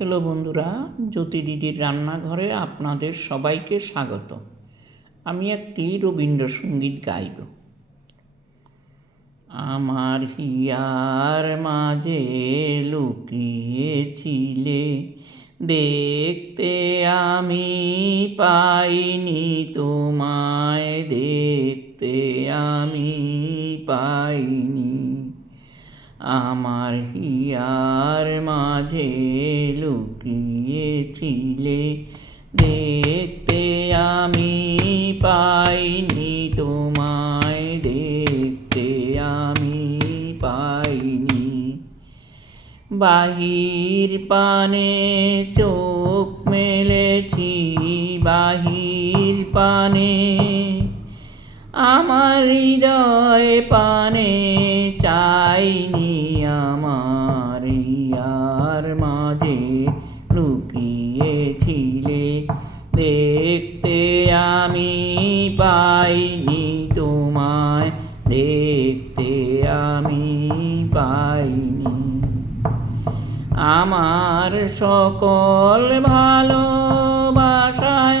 Hello বন্ধুরা, জ্যোতি দিদির রান্নাঘরে আপনাদের সবাইকে স্বাগত। আমি একটি রবীন্দ্রসঙ্গীত গাইব। আমার হিয়ার মাঝে লুকিয়েছিলে, দেখতে আমি পাইনি তোমায়, দেখতে আমি পাইনি। আমার হিয়ার মাঝে লুকিয়েছিলে, দেখতে আমি পাইনি তোমায়, দেখতে আমি পাইনি। বাহির পানে চোখ মেলেছি, বাহির পানে আমার হৃদয় পানে চাইনি। আমার হিয়ার মাঝে লুকিয়েছিলে, দেখতে আমি পাইনি তোমায়, দেখতে আমি পাইনি। আমার সকল ভালোবাসায়,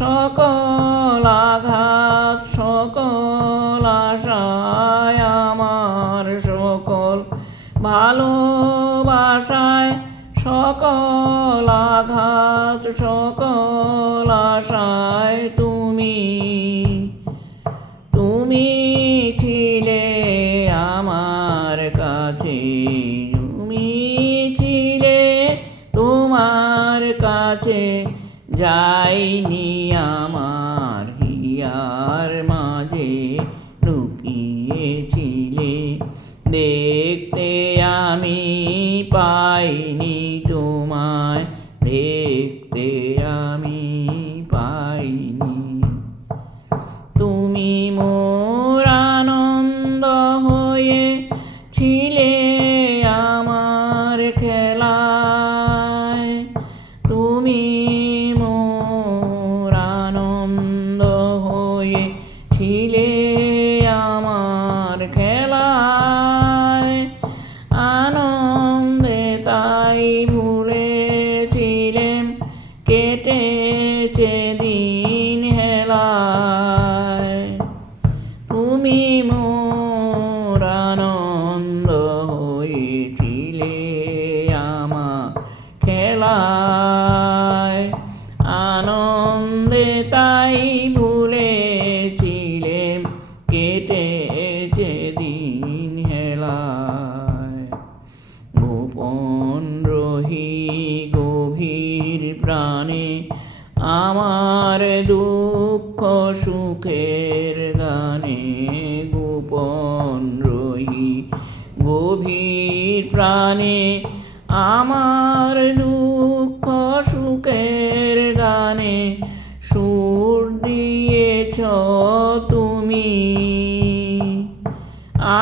সকল আঘাত, সকল আশায়, আমার সকল ভালোবাসায়, সকল আঘাত, সকল আশায় তুমি ছিলে আমার কাছে, তুমি ছিলে তোমার কাছে যাইনি। আমার হিয়ার মাঝে লুকিয়েছিলে, দেখতে আমি পাইনি তোমায়, দেখতে আমি পাইনি। তুমি মোর আনন্দ হয়ে ছিলে আমার খেলায়, তুমি মোর আনন্দ হয়ে ছিলে আমার খেলায়। আনন্দে তাই ভুলেছিলেম, কেটেছে দিন হেলায়। তুমি মোর আনন্দ হয়েছিলে আমার খেলায়, আনন্দে তাই ভুলেছিলেম, কেটেছে দিন হেলায়। গোপন রহি গভীর প্রাণে আমার দুঃখ সুখের গানে, গোপন রহি গভীর প্রাণে আমার দুঃখ সুখের গানে সুর দিয়েছ তুমি।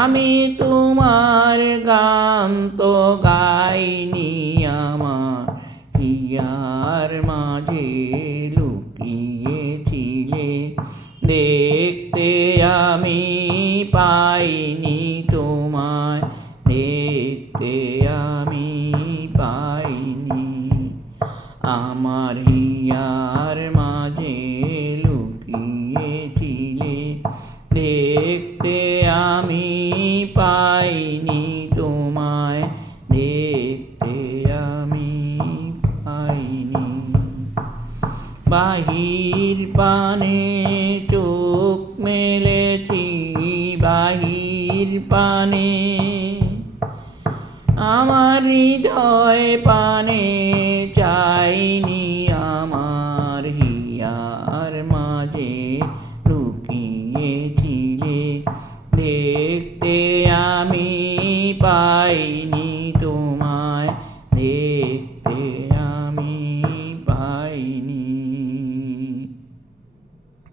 আমি তোমার গান তো গাইনি, আমার হিয়ার মাঝে লুকিয়েছিলে, দেখতে আমি পাইনি তোমায়, দেখতে আমি পাইনি। আমার হিয়ার মাঝে লুকিয়েছিলে, দেখতে আমি পাইনি তোমায়, দেখতে আমি পাইনি। বাহির পানে চোখ মেলেছি, বাহির পানে আমার হৃদয় পানে চাইনি। আমার হিয়ার মাঝে লুকিয়েছিলে, দেখতে আমি পাইনি